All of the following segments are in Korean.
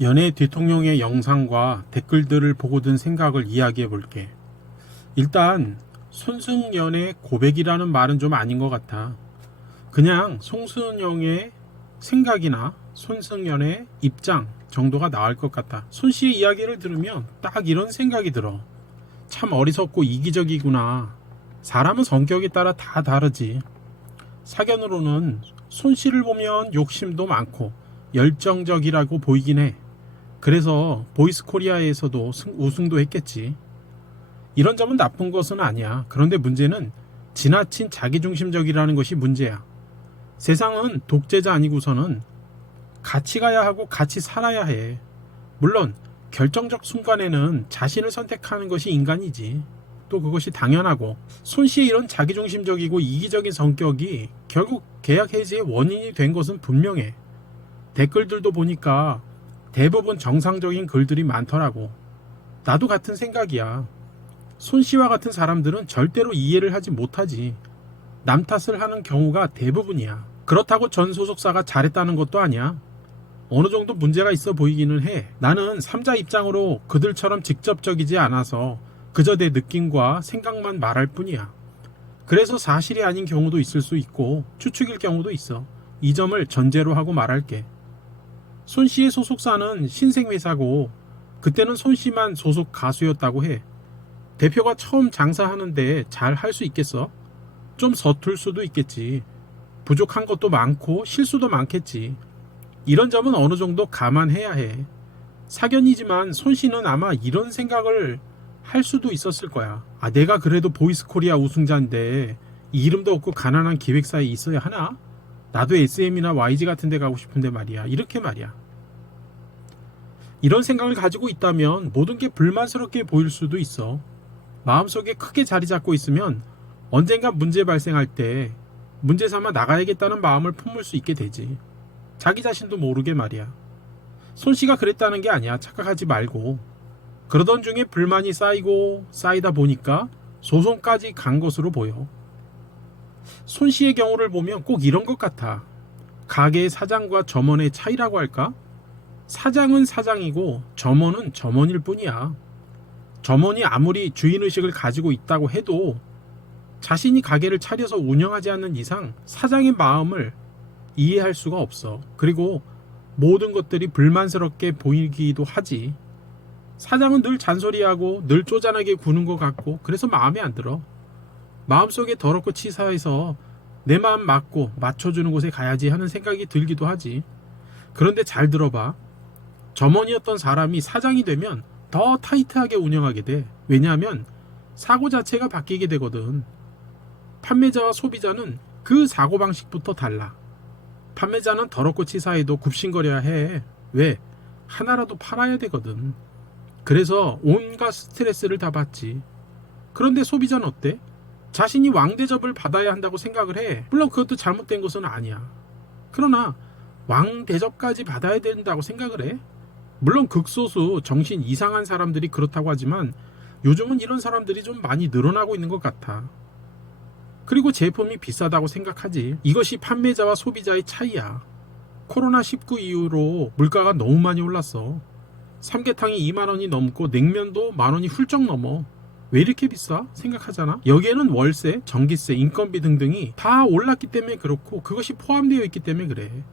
연예 대통령의 영상과 댓글들을 보고 든 생각을 이야기해 볼게. 일단 손승연의 고백이라는 말은 좀 아닌 것 같아. 그냥 송승연의 생각이나 손승연의 입장 정도가 나을 것 같아. 손 씨의 이야기를 들으면 딱 이런 생각이 들어. 참 어리석고 이기적이구나. 사람은 성격에 따라 다 다르지. 사견으로는 손 씨를 보면 욕심도 많고 열정적이라고 보이긴 해. 그래서 보이스 코리아에서도 우승도 했겠지. 이런 점은 나쁜 것은 아니야. 그런데 문제는 지나친 자기중심적이라는 것이 문제야. 세상은 독재자 아니고서는 같이 가야 하고 같이 살아야 해. 물론 결정적 순간에는 자신을 선택하는 것이 인간이지. 또 그것이 당연하고, 손 씨의 이런 자기중심적이고 이기적인 성격이 결국 계약 해지의 원인이 된 것은 분명해. 댓글들도 보니까 대부분 정상적인 글들이 많더라고. 나도 같은 생각이야. 손 씨와 같은 사람들은 절대로 이해를 하지 못하지. 남 탓을 하는 경우가 대부분이야. 그렇다고 전 소속사가 잘했다는 것도 아니야. 어느 정도 문제가 있어 보이기는 해. 나는 3자 입장으로 그들처럼 직접적이지 않아서 그저 내 느낌과 생각만 말할 뿐이야. 그래서 사실이 아닌 경우도 있을 수 있고 추측일 경우도 있어. 이 점을 전제로 하고 말할게. 손 씨의 소속사는 신생회사고 그때는 손 씨만 소속 가수였다고 해. 대표가 처음 장사하는데 잘 할 수 있겠어? 좀 서툴 수도 있겠지. 부족한 것도 많고 실수도 많겠지. 이런 점은 어느 정도 감안해야 해. 사견이지만 손 씨는 아마 이런 생각을 할 수도 있었을 거야. 아, 내가 그래도 보이스 코리아 우승자인데 이름도 없고 가난한 기획사에 있어야 하나? 나도 SM이나 YG 같은 데 가고 싶은데 말이야. 이렇게 말이야. 이런 생각을 가지고 있다면 모든 게 불만스럽게 보일 수도 있어. 마음속에 크게 자리 잡고 있으면 언젠가 문제 발생할 때 문제 삼아 나가야겠다는 마음을 품을 수 있게 되지. 자기 자신도 모르게 말이야. 손 씨가 그랬다는 게 아니야. 착각하지 말고. 그러던 중에 불만이 쌓이고 쌓이다 보니까 소송까지 간 것으로 보여. 손 씨의 경우를 보면 꼭 이런 것 같아. 가게의 사장과 점원의 차이라고 할까? 사장은 사장이고 점원은 점원일 뿐이야. 점원이 아무리 주인의식을 가지고 있다고 해도 자신이 가게를 차려서 운영하지 않는 이상 사장의 마음을 이해할 수가 없어. 그리고 모든 것들이 불만스럽게 보이기도 하지. 사장은 늘 잔소리하고 늘 쪼잔하게 구는 것 같고 그래서 마음에 안 들어. 마음속에 더럽고 치사해서 내 마음 맞고 맞춰주는 곳에 가야지 하는 생각이 들기도 하지. 그런데 잘 들어봐. 점원이었던 사람이 사장이 되면 더 타이트하게 운영하게 돼. 왜냐하면 사고 자체가 바뀌게 되거든. 판매자와 소비자는 그 사고방식부터 달라. 판매자는 더럽고 치사해도 굽신거려야 해. 왜? 하나라도 팔아야 되거든. 그래서 온갖 스트레스를 다 받지. 그런데 소비자는 어때? 자신이 왕대접을 받아야 한다고 생각을 해. 물론 그것도 잘못된 것은 아니야. 그러나 왕대접까지 받아야 된다고 생각을 해. 물론 극소수 정신 이상한 사람들이 그렇다고 하지만 요즘은 이런 사람들이 좀 많이 늘어나고 있는 것 같아. 그리고 제품이 비싸다고 생각하지. 이것이 판매자와 소비자의 차이야. 코로나19 이후로 물가가 너무 많이 올랐어. 삼계탕이 2만 원이 넘고 냉면도 만 원이 훌쩍 넘어. 왜 이렇게 비싸? 생각하잖아. 여기에는 월세, 전기세, 인건비 등등이 다 올랐기 때문에 그렇고 그것이 포함되어 있기 때문에 그래.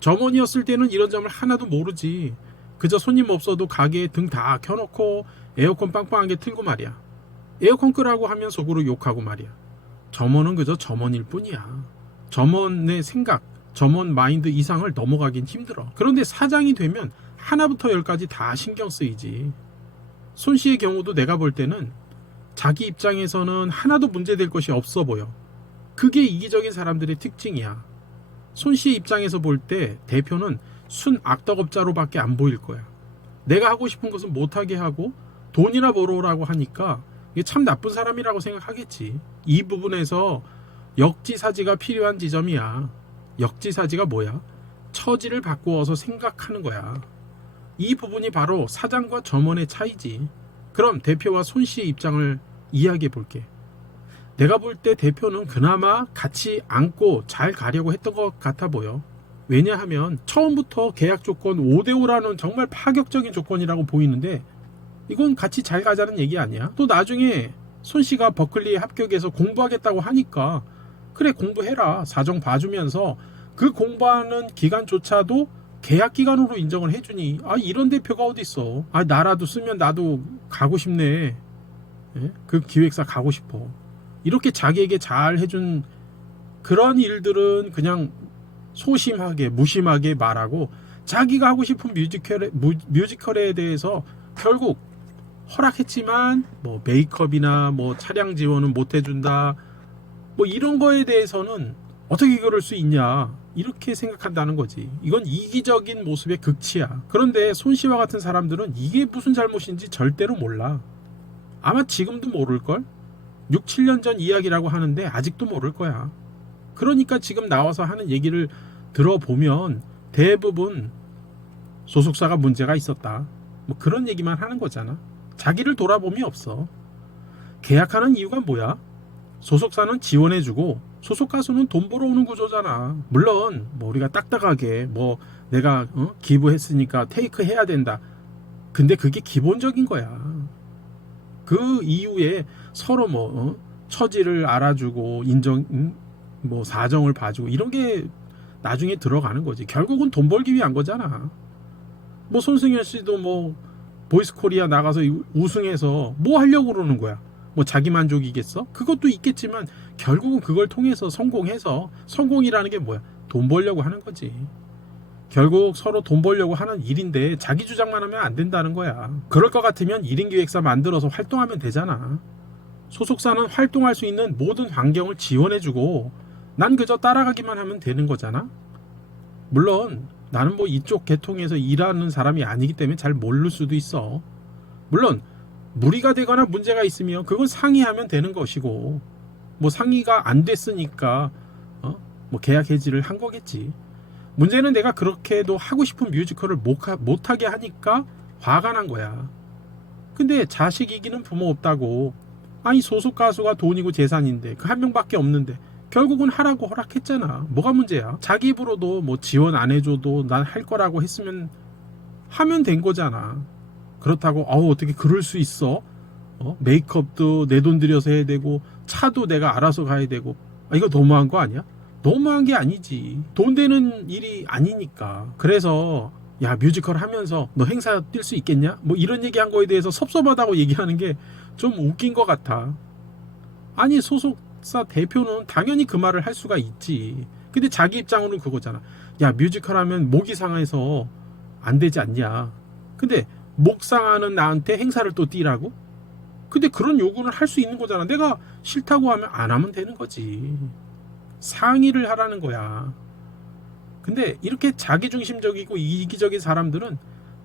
점원이었을 때는 이런 점을 하나도 모르지. 그저 손님 없어도 가게에 등 다 켜놓고 에어컨 빵빵하게 틀고 말이야. 에어컨 끄라고 하면 속으로 욕하고 말이야. 점원은 그저 점원일 뿐이야. 점원의 생각, 점원 마인드 이상을 넘어가긴 힘들어. 그런데 사장이 되면 하나부터 열까지 다 신경 쓰이지. 손 씨의 경우도 내가 볼 때는 자기 입장에서는 하나도 문제될 것이 없어 보여. 그게 이기적인 사람들의 특징이야. 손 씨의 입장에서 볼 때 대표는 순 악덕업자로밖에 안 보일 거야. 내가 하고 싶은 것은 못하게 하고 돈이나 벌어오라고 하니까 이게 참 나쁜 사람이라고 생각하겠지. 이 부분에서 역지사지가 필요한 지점이야. 역지사지가 뭐야? 처지를 바꾸어서 생각하는 거야. 이 부분이 바로 사장과 점원의 차이지. 그럼 대표와 손 씨의 입장을 이야기해 볼게. 내가 볼 때 대표는 그나마 같이 안고 잘 가려고 했던 것 같아 보여. 왜냐하면 처음부터 계약 조건 5대5라는 정말 파격적인 조건이라고 보이는데 이건 같이 잘 가자는 얘기 아니야. 또 나중에 손 씨가 버클리에 합격해서 공부하겠다고 하니까 그래 공부해라 사정 봐주면서 그 공부하는 기간조차도 계약 기간으로 인정을 해주니 이런 대표가 어딨어. 나라도 쓰면 나도 가고 싶네. 예? 그 기획사 가고 싶어. 이렇게 자기에게 잘 해준 그런 일들은 그냥 소심하게 무심하게 말하고 자기가 하고 싶은 뮤지컬에 대해서 결국 허락했지만 뭐 메이크업이나 뭐 차량 지원은 못 해준다 뭐 이런 거에 대해서는 어떻게 그럴 수 있냐 이렇게 생각한다는 거지. 이건 이기적인 모습의 극치야. 그런데 손 씨와 같은 사람들은 이게 무슨 잘못인지 절대로 몰라. 아마 지금도 모를걸? 6, 7년 전 이야기라고 하는데 아직도 모를 거야. 그러니까 지금 나와서 하는 얘기를 들어보면 대부분 소속사가 문제가 있었다. 뭐 그런 얘기만 하는 거잖아. 자기를 돌아봄이 없어. 계약하는 이유가 뭐야? 소속사는 지원해주고 소속 가수는 돈 벌어오는 구조잖아. 물론 뭐 우리가 딱딱하게 뭐 내가 기부했으니까 테이크 해야 된다. 근데 그게 기본적인 거야. 그 이후에 서로 뭐 처지를 알아주고 인정 뭐 사정을 봐주고 이런 게 나중에 들어가는 거지. 결국은 돈 벌기 위한 거잖아. 뭐 손승연 씨도 뭐 보이스 코리아 나가서 우승해서 뭐 하려고 그러는 거야? 뭐 자기 만족이겠어? 그것도 있겠지만 결국은 그걸 통해서 성공해서 성공이라는 게 뭐야? 돈 벌려고 하는 거지. 결국 서로 돈 벌려고 하는 일인데 자기 주장만 하면 안 된다는 거야. 그럴 것 같으면 1인 기획사 만들어서 활동하면 되잖아. 소속사는 활동할 수 있는 모든 환경을 지원해주고 난 그저 따라가기만 하면 되는 거잖아. 물론 나는 뭐 이쪽 계통에서 일하는 사람이 아니기 때문에 잘 모를 수도 있어. 물론 무리가 되거나 문제가 있으면 그건 상의하면 되는 것이고 뭐 상의가 안 됐으니까 뭐 계약 해지를 한 거겠지. 문제는 내가 그렇게도 하고 싶은 뮤지컬을 못하게 하니까 화가 난 거야. 근데 자식 이기는 부모 없다고. 소속 가수가 돈이고 재산인데 그 한 명밖에 없는데 결국은 하라고 허락했잖아. 뭐가 문제야? 자기 입으로도 뭐 지원 안 해줘도 난 할 거라고 했으면 하면 된 거잖아. 그렇다고 어떻게 그럴 수 있어? 메이크업도 내 돈 들여서 해야 되고 차도 내가 알아서 가야 되고 이거 너무한 거 아니야? 너무한 게 아니지. 돈 되는 일이 아니니까. 그래서 야 뮤지컬 하면서 너 행사 뛸 수 있겠냐? 뭐 이런 얘기한 거에 대해서 섭섭하다고 얘기하는 게 좀 웃긴 것 같아. 소속사 대표는 당연히 그 말을 할 수가 있지. 근데 자기 입장으로는 그거잖아. 야 뮤지컬 하면 목이 상해서 안 되지 않냐. 근데 목 상하는 나한테 행사를 또 뛰라고? 근데 그런 요구는 할 수 있는 거잖아. 내가 싫다고 하면 안 하면 되는 거지. 상의를 하라는 거야. 근데 이렇게 자기중심적이고 이기적인 사람들은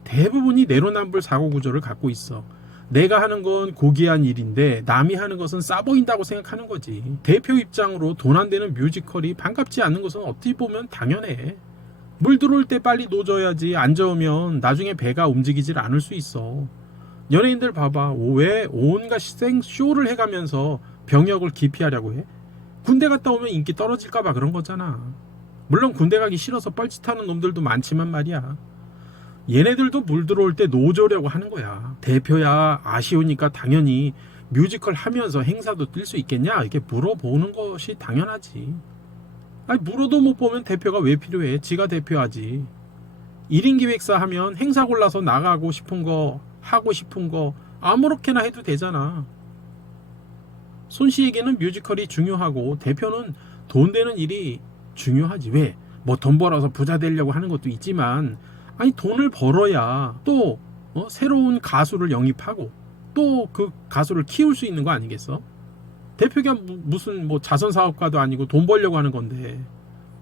대부분이 내로남불 사고 구조를 갖고 있어. 내가 하는 건 고귀한 일인데 남이 하는 것은 싸 보인다고 생각하는 거지. 대표 입장으로 돈 안 되는 뮤지컬이 반갑지 않은 것은 어떻게 보면 당연해. 물 들어올 때 빨리 놓줘야지. 안 저으면 나중에 배가 움직이질 않을 수 있어. 연예인들 봐봐. 왜 온갖 쇼를 해가면서 병역을 기피하려고 해? 군대 갔다 오면 인기 떨어질까봐 그런 거잖아. 물론 군대 가기 싫어서 뻘짓하는 놈들도 많지만 말이야. 얘네들도 물 들어올 때 노조려고 하는 거야. 대표야 아쉬우니까 당연히 뮤지컬 하면서 행사도 뛸 수 있겠냐? 이렇게 물어보는 것이 당연하지. 물어도 못 보면 대표가 왜 필요해? 지가 대표하지. 1인 기획사 하면 행사 골라서 나가고 싶은 거 하고 싶은 거 아무렇게나 해도 되잖아. 손 씨에게는 뮤지컬이 중요하고 대표는 돈 되는 일이 중요하지. 왜? 뭐 돈 벌어서 부자 되려고 하는 것도 있지만 돈을 벌어야 또 새로운 가수를 영입하고 또 그 가수를 키울 수 있는 거 아니겠어? 대표가 무슨 뭐 자선 사업가도 아니고 돈 벌려고 하는 건데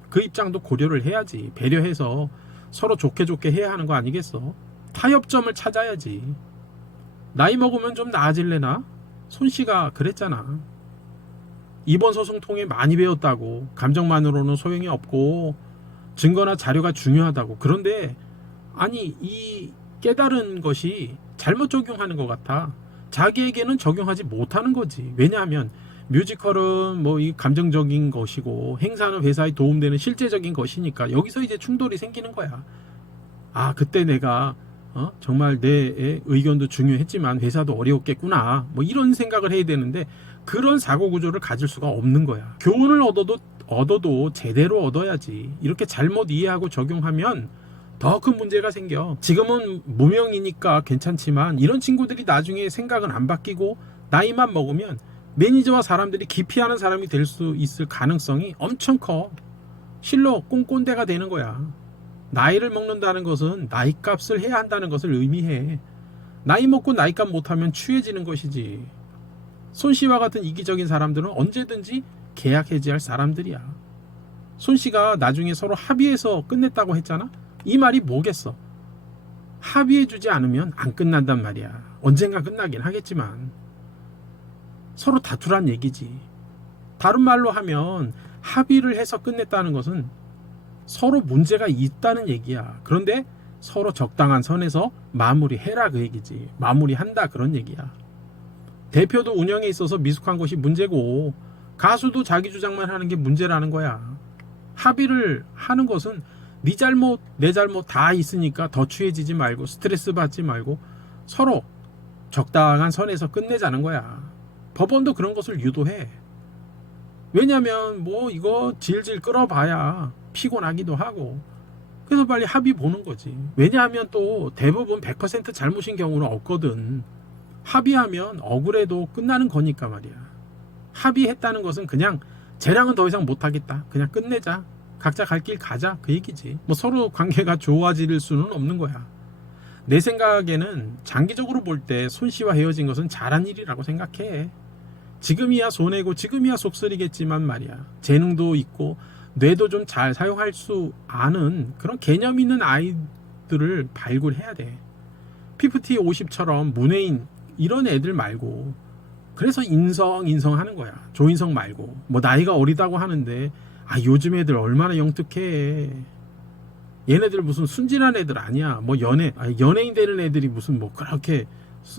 그 입장도 고려를 해야지. 배려해서 서로 좋게 해야 하는 거 아니겠어? 타협점을 찾아야지. 나이 먹으면 좀 나아질래나? 손 씨가 그랬잖아. 이번 소송 통해 많이 배웠다고. 감정만으로는 소용이 없고 증거나 자료가 중요하다고. 그런데 이 깨달은 것이 잘못 적용하는 것 같아. 자기에게는 적용하지 못하는 거지. 왜냐하면 뮤지컬은 뭐 이 감정적인 것이고 행사는 회사에 도움되는 실제적인 것이니까 여기서 이제 충돌이 생기는 거야. 아, 그때 내가 정말 내 의견도 중요했지만 회사도 어려웠겠구나. 뭐 이런 생각을 해야 되는데 그런 사고 구조를 가질 수가 없는 거야. 교훈을 얻어도 제대로 얻어야지. 이렇게 잘못 이해하고 적용하면 더 큰 문제가 생겨. 지금은 무명이니까 괜찮지만 이런 친구들이 나중에 생각은 안 바뀌고 나이만 먹으면 매니저와 사람들이 기피하는 사람이 될 수 있을 가능성이 엄청 커. 실로 꼰꼰대가 되는 거야. 나이를 먹는다는 것은 나이값을 해야 한다는 것을 의미해. 나이 먹고 나이값 못하면 취해지는 것이지. 손 씨와 같은 이기적인 사람들은 언제든지 계약 해지할 사람들이야. 손 씨가 나중에 서로 합의해서 끝냈다고 했잖아. 이 말이 뭐겠어? 합의해주지 않으면 안 끝난단 말이야. 언젠가 끝나긴 하겠지만 서로 다투란 얘기지. 다른 말로 하면 합의를 해서 끝냈다는 것은 서로 문제가 있다는 얘기야. 그런데 서로 적당한 선에서 마무리해라 그 얘기지. 마무리한다 그런 얘기야. 대표도 운영에 있어서 미숙한 것이 문제고 가수도 자기 주장만 하는 게 문제라는 거야. 합의를 하는 것은 네 잘못 내 잘못 다 있으니까 더 취해지지 말고 스트레스 받지 말고 서로 적당한 선에서 끝내자는 거야. 법원도 그런 것을 유도해. 왜냐면 뭐 이거 질질 끌어봐야 피곤하기도 하고 그래서 빨리 합의 보는 거지. 왜냐하면 또 대부분 100% 잘못인 경우는 없거든. 합의하면 억울해도 끝나는 거니까 말이야. 합의했다는 것은 그냥 쟤랑은 더 이상 못하겠다. 그냥 끝내자. 각자 갈 길 가자. 그 얘기지. 뭐 서로 관계가 좋아질 수는 없는 거야. 내 생각에는 장기적으로 볼 때 손 씨와 헤어진 것은 잘한 일이라고 생각해. 지금이야 손해고 지금이야 속쓰리겠지만 말이야. 재능도 있고 뇌도 좀 잘 사용할 수 아는 그런 개념 있는 아이들을 발굴해야 돼. 피프티 50처럼 문외인 이런 애들 말고 그래서 인성 하는 거야. 조인성 말고 뭐 나이가 어리다고 하는데 요즘 애들 얼마나 영특해. 얘네들 무슨 순진한 애들 아니야. 뭐 연예인 되는 애들이 무슨 뭐 그렇게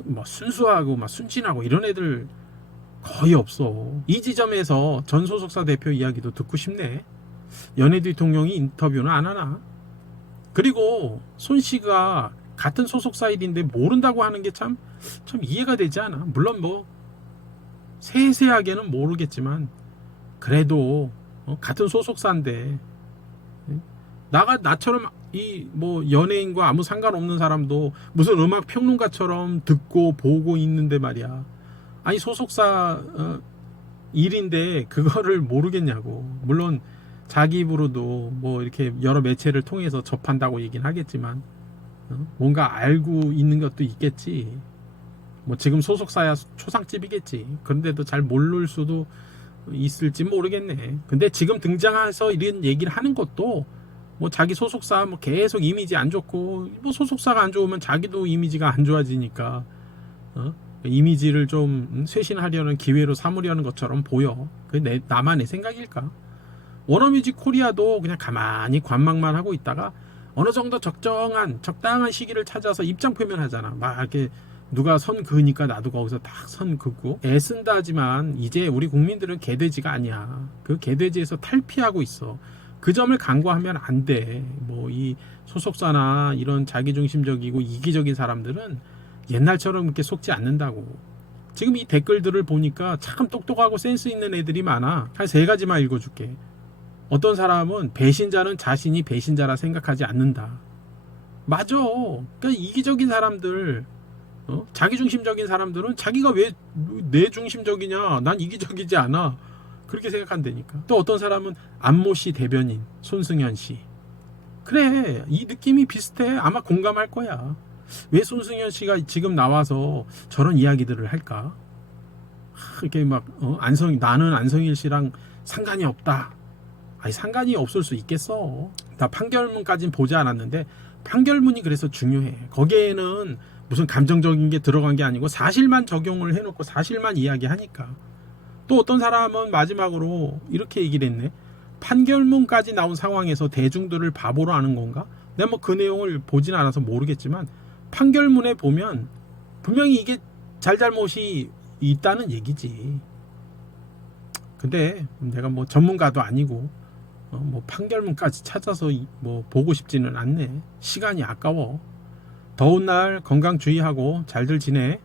뭐 순수하고 막 순진하고 이런 애들 거의 없어. 이 지점에서 전 소속사 대표 이야기도 듣고 싶네. 연예 대통령이 인터뷰는 안 하나? 그리고 손 씨가 같은 소속사 일인데 모른다고 하는 게 참 이해가 되지 않아. 물론 뭐 세세하게는 모르겠지만 그래도 같은 소속사인데 나처럼 이 뭐 연예인과 아무 상관없는 사람도 무슨 음악 평론가처럼 듣고 보고 있는데 말이야. 아니 소속사 일인데 그거를 모르겠냐고. 물론 자기 입으로도 뭐 이렇게 여러 매체를 통해서 접한다고 얘기는 하겠지만 뭔가 알고 있는 것도 있겠지. 뭐 지금 소속사야 초상집이겠지. 그런데도 잘 모를 수도 있을지 모르겠네. 근데 지금 등장해서 이런 얘기를 하는 것도 뭐 자기 소속사 뭐 계속 이미지 안 좋고 뭐 소속사가 안 좋으면 자기도 이미지가 안 좋아지니까 이미지를 좀 쇄신하려는 기회로 삼으려는 것처럼 보여. 그게 나만의 생각일까? 워너뮤직 코리아도 그냥 가만히 관망만 하고 있다가 어느 정도 적당한 시기를 찾아서 입장 표명하잖아. 막 이렇게 누가 선 그으니까 나도 거기서 딱 선 긋고 애쓴다 하지만 이제 우리 국민들은 개돼지가 아니야. 그 개돼지에서 탈피하고 있어. 그 점을 간과하면 안 돼. 뭐 이 소속사나 이런 자기중심적이고 이기적인 사람들은 옛날처럼 그렇게 속지 않는다고. 지금 이 댓글들을 보니까 참 똑똑하고 센스 있는 애들이 많아. 한 3가지만 읽어줄게. 어떤 사람은 배신자는 자신이 배신자라 생각하지 않는다. 맞아. 그러니까 이기적인 사람들, 자기중심적인 사람들은 자기가 왜 내 중심적이냐, 난 이기적이지 않아, 그렇게 생각한다니까. 또 어떤 사람은 안모씨 대변인 손승연 씨, 그래, 이 느낌이 비슷해. 아마 공감할 거야. 왜 손승연 씨가 지금 나와서 저런 이야기들을 할까? 이렇게 막 나는 안성일 씨랑 상관이 없다. 아니 상관이 없을 수 있겠어. 나 판결문까지는 보지 않았는데 판결문이 그래서 중요해. 거기에는 무슨 감정적인 게 들어간 게 아니고 사실만 적용을 해놓고 사실만 이야기하니까. 또 어떤 사람은 마지막으로 이렇게 얘기를 했네. 판결문까지 나온 상황에서 대중들을 바보로 하는 건가? 내가 뭐 그 내용을 보진 않아서 모르겠지만 판결문에 보면 분명히 이게 잘잘못이 있다는 얘기지. 근데 내가 뭐 전문가도 아니고 뭐 판결문까지 찾아서 뭐 보고 싶지는 않네. 시간이 아까워. 더운 날 건강 주의하고 잘들 지내.